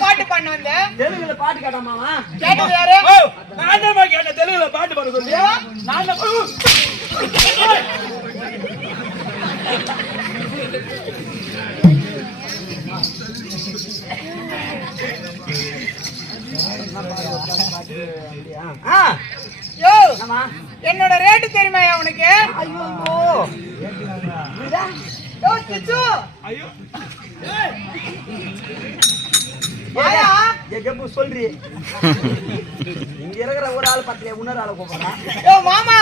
பாட்டு பண்ண வந்த தெலுங்குல பாட்டு கேட்டாமாவா? கேட்டது யாரு? நானேமா கேட்ட தெலுங்குல பாட்டு பாட சொல்லி. நான் என்னோட ரேட்டு தெரியுமா உனக்கு? ஐயோ சொல்றி இங்க இருக்கிற ஒரு ஆள் பத்திரிக்கை இன்னொரு ஆளை கூப்பிடுறா. மாமா